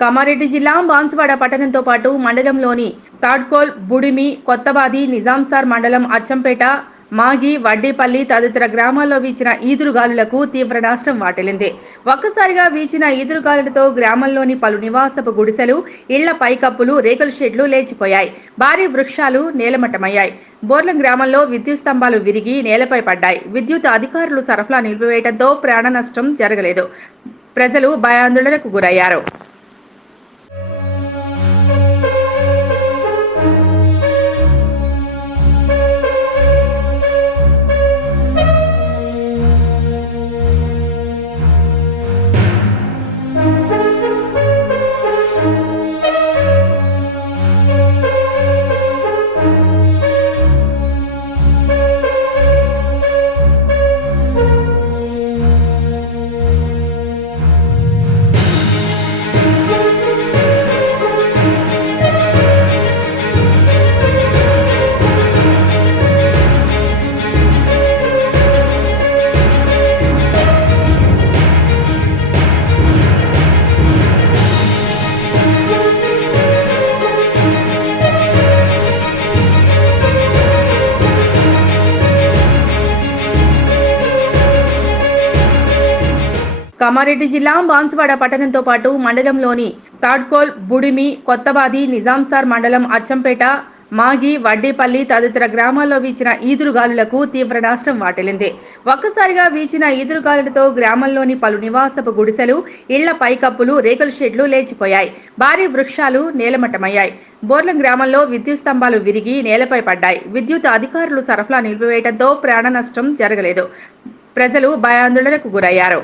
కామారెడ్డి జిల్లా బాన్సువాడ పట్టణంతో పాటు మండలంలోని తాడ్కోల్, బుడిమి, కొత్తబాది, నిజాంసార్ మండలం అచ్చంపేట, మాగి, వడ్డీపల్లి తదితర గ్రామాల్లో వీచిన ఈదురుగాలులకు తీవ్ర నష్టం వాటిల్లింది. ఒక్కసారిగా వీచిన ఈదురుగాలులతో గ్రామంలోని పలు నివాసపు గుడిసెలు, ఇళ్ల పైకప్పులు, రేకుల షెడ్లు లేచిపోయాయి. భారీ వృక్షాలు నేలమట్టమయ్యాయి. బోర్లం గ్రామంలో విద్యుత్ స్తంభాలు విరిగి నేలపై పడ్డాయి. విద్యుత్ అధికారులు సరఫరా నిలిపివేయడంతో ప్రాణ నష్టం జరగలేదు. ప్రజలు భయాందోళనకు గురయ్యారు. కామారెడ్డి జిల్లా బాన్సువాడ పట్టణంతో పాటు మండలంలోని తాడ్కోల్, బుడిమి, కొత్తబాది, నిజాంసార్ మండలం అచ్చంపేట, మాగి, వడ్డీపల్లి తదితర గ్రామాల్లో వీచిన ఈదురుగాలులకు తీవ్ర నష్టం వాటిల్లింది. ఒక్కసారిగా వీచిన ఈదురుగాలులతో గ్రామంలోని పలు నివాసపు గుడిసెలు, ఇళ్ల పైకప్పులు, రేకుల షెడ్లు లేచిపోయాయి. భారీ వృక్షాలు నేలమట్టమయ్యాయి. బోర్లం గ్రామంలో విద్యుత్ స్తంభాలు విరిగి నేలపై పడ్డాయి. విద్యుత్ అధికారులు సరఫరా నిలిపివేయడంతో ప్రాణ నష్టం జరగలేదు. ప్రజలు భయాందోళనకు గురయ్యారు.